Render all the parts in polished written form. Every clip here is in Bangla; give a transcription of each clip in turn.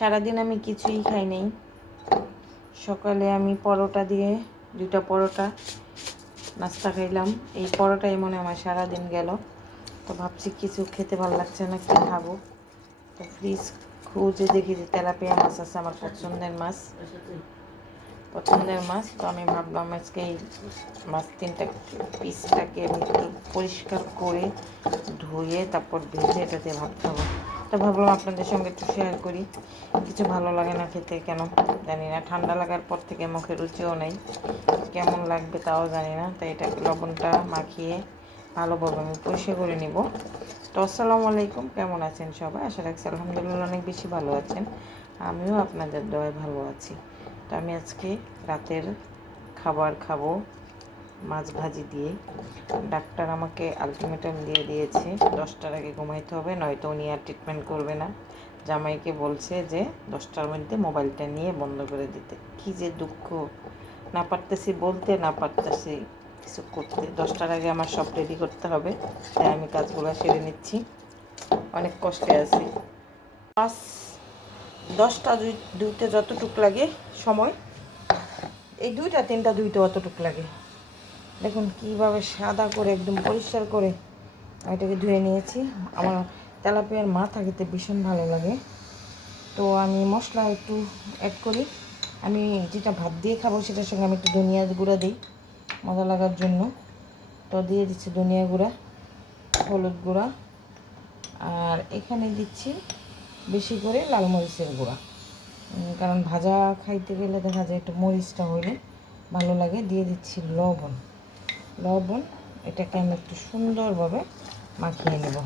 সারাদিন আমি কিছুই খাই নাই। সকালে আমি পরোটা দিয়ে 2টা পরোটা নাস্তা খাইলাম। এই পরোটাই মনে আমার সারাদিন গেল। তো ভাবছি কিছু খেতে ভালো লাগছে না, কি খাবো। তো ফ্রিজ খুঁজে দেখি যে তেলাপিয়া মাছ আছে, আমার পছন্দের মাছ। তো আমি ভাবলাম আজকে এই মাছ 3টা পিসটাকে আমি একটু পরিষ্কার করে ধুয়ে তারপর ভেজে এটা দিয়ে ভাত খাবো। তো ভাবলাম আপনাদের সঙ্গে একটু শেয়ার করি। কিছু ভালো লাগে না খেতে, কেন জানি না। ঠান্ডা লাগার পর থেকে মুখে রুচিও নেই, কেমন লাগবে তাও জানি না। তাই এটাকে লবণটা মাখিয়ে ভালোভাবে আমি পরিষ্কার করে নিব। তো আসসালামু আলাইকুম, কেমন আছেন সবাই? আশা রাখছি আলহামদুলিল্লাহ অনেক বেশি ভালো আছেন। আমিও আপনাদের দয়ায় ভালো আছি। তো আমি আজকে রাতের খাবার খাবো মাছ ভাজি দিয়ে। ডাক্তার আমাকে আলটিমেটাম দিয়ে দিয়েছে 10টার আগে ঘুমাইতে হবে, নয়তো উনি আর ট্রিটমেন্ট করবে না। জামাইকে বলছে যে 10টার মধ্যে মোবাইলটা নিয়ে বন্ধ করে দিতে। কী যে দুঃখ, না পারতেছি বলতে, না পারতেছি কিছু করতে। 10টার আগে আমার সব রেডি করতে হবে, তাই আমি কাজগুলো সেরে নিচ্ছি। অনেক কষ্টে আছি। 10টা 2টা যতটুক লাগে সময়, এই 2টা 3টা 2টা অতটুক লাগে। দেখুন কীভাবে সাদা করে একদম পরিষ্কার করে এটাকে ধুয়ে নিয়েছি। আমার তেলাপিয়ার মাথা খেতে ভীষণ ভালো লাগে। তো আমি মশলা একটু অ্যাড করি। আমি যেটা ভাত দিয়ে খাবো সেটার সঙ্গে আমি একটু ধনিয়া গুঁড়া দিই মজা লাগার জন্য। তো দিয়ে দিচ্ছি ধনিয়া গুঁড়া, হলুদ গুঁড়া, আর এখানে দিচ্ছি বেশি করে লাল মরিচের গুঁড়া। কারণ ভাজা খাইতে গেলে দেখা যায় একটু মরিচটা হলে ভালো লাগে। দিয়ে দিচ্ছি লবণ। এটাকে আমি একটু সুন্দরভাবে মাখিয়ে নেব।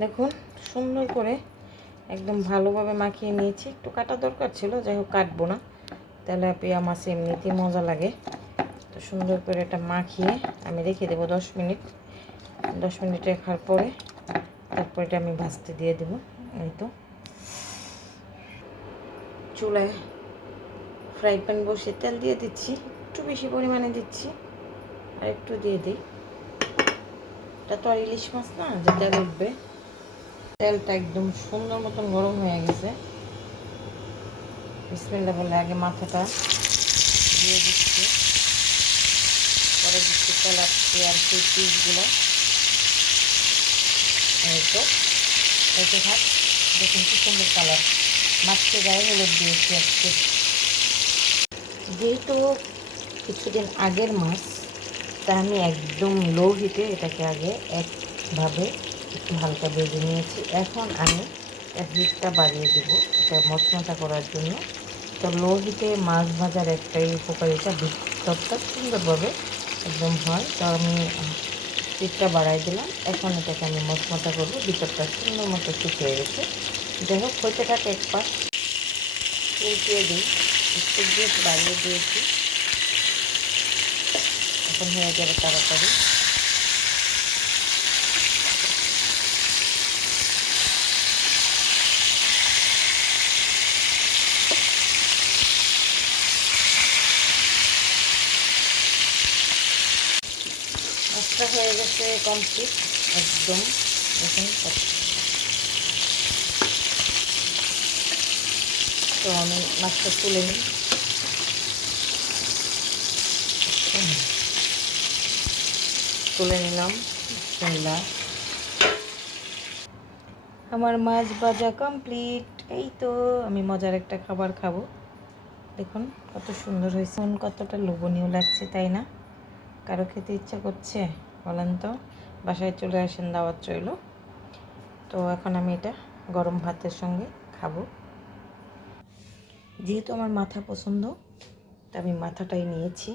দেখুন সুন্দর করে একদম ভালোভাবে মাখিয়ে নিয়েছি। একটু কাটা দরকার ছিল, যাই হোক কাটবো না। তেলাপিয়া মাছ এমনিতেই মজা লাগে। তো সুন্দর করে এটা মাখিয়ে আমি রেখে দেবো 10 মিনিট। 10 মিনিট রাখার পরে তারপর এটা আমি ভাজতে দিয়ে দেবো। এই তো চুলায় ফ্রাই প্যান বসে তেল দিয়ে দিচ্ছি, একটু বেশি পরিমাণে দিচ্ছি, আর একটু দিয়ে দিই। এটা তো আর ইলিশ মাছ না যে তেল উঠবে। তেলটা একদম সুন্দর মতন গরম হয়ে গেছে। বিসমিল্লাহ বলে আগে মাথাটা দিয়ে দিচ্ছি, পরে দিচ্ছি তেলাপিয়ার সেই পিসগুলো। এই তো এতে থাক। দেখুন কি সুন্দর কালার। মাছকে গায়ে হলুদ দিয়েছি আজকে, যেহেতু কিছুদিন আগের মাছ, তা আমি একদম লো হিটে এটাকে আগে একভাবে একটু হালকা ভেজে নিয়েছি। এখন আমি হিটটা বাড়িয়ে দেবো এটা মচমচা করার জন্য। তো লো হিটে মাছ ভাজার একটাই উপকারিতা, ভিতরটা সুন্দরভাবে একদম হয়। তো আমি হিটটা বাড়াই দিলাম। এখন এটাকে আমি মচমচা করবো, ভিতরটা সুন্দর মতো শুকিয়ে গেছে। যাই হোক হইতে থাকে, এক পাশ উল্টিয়ে দিই, একটু হিট বাড়িয়ে দিয়েছি। এখন হয়ে যাবে তাড়াতাড়ি। মাছটা হয়ে গেছে কমপ্লিট একদম। দেখুন তো আমি মাছটা তুলে নিই। তুলে নিলাম। বিসমিল্লাহ, আমার মাছ ভাজা কমপ্লিট। এই তো আমি মজার একটা খাবার খাবো। দেখুন কত সুন্দর হয়েছে, কতটা লোভনীয় লাগছে, তাই না? কারো খেতে ইচ্ছা করছে বলেন তো? বাসায় চলে আসেন, দাওয়াত রইল। তো এখন আমি এটা গরম ভাতের সঙ্গে খাবো। যেহেতু আমার মাথা পছন্দ, তা আমি মাথাটাই নিয়েছি।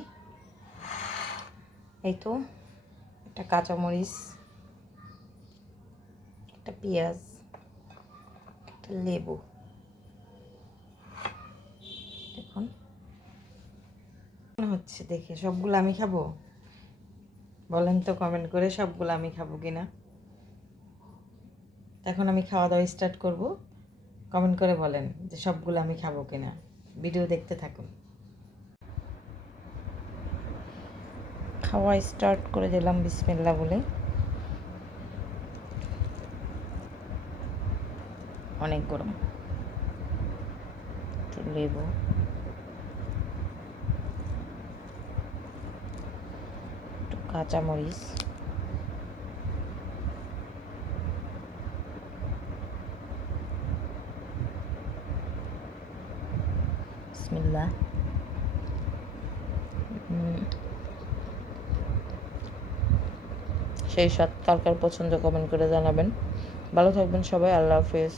এই তো একটা কাঁচামরিচ, একটা পেঁয়াজ, একটা লেবু। দেখুন মনে হচ্ছে দেখে সবগুলো আমি খাবো? বলেন তো কমেন্ট করে, সবগুলো আমি খাবো কিনা। এখন আমি খাওয়া দাওয়া স্টার্ট করব। কমেন্ট করে বলেন যে সবগুলো আমি খাবো কিনা। ভিডিও দেখতে থাকুন। খাওয়া স্টার্ট করে দিলাম বিসমিল্লাহ বলে। অনেক গরম। একটু লেবু, একটু কাঁচামরিচ, বিসমিল্লাহ। সেই স্বাদ কার কার পছন্দ কমেন্ট করে জানাবেন। ভালো থাকবেন সবাই, আল্লাহ হাফেজ।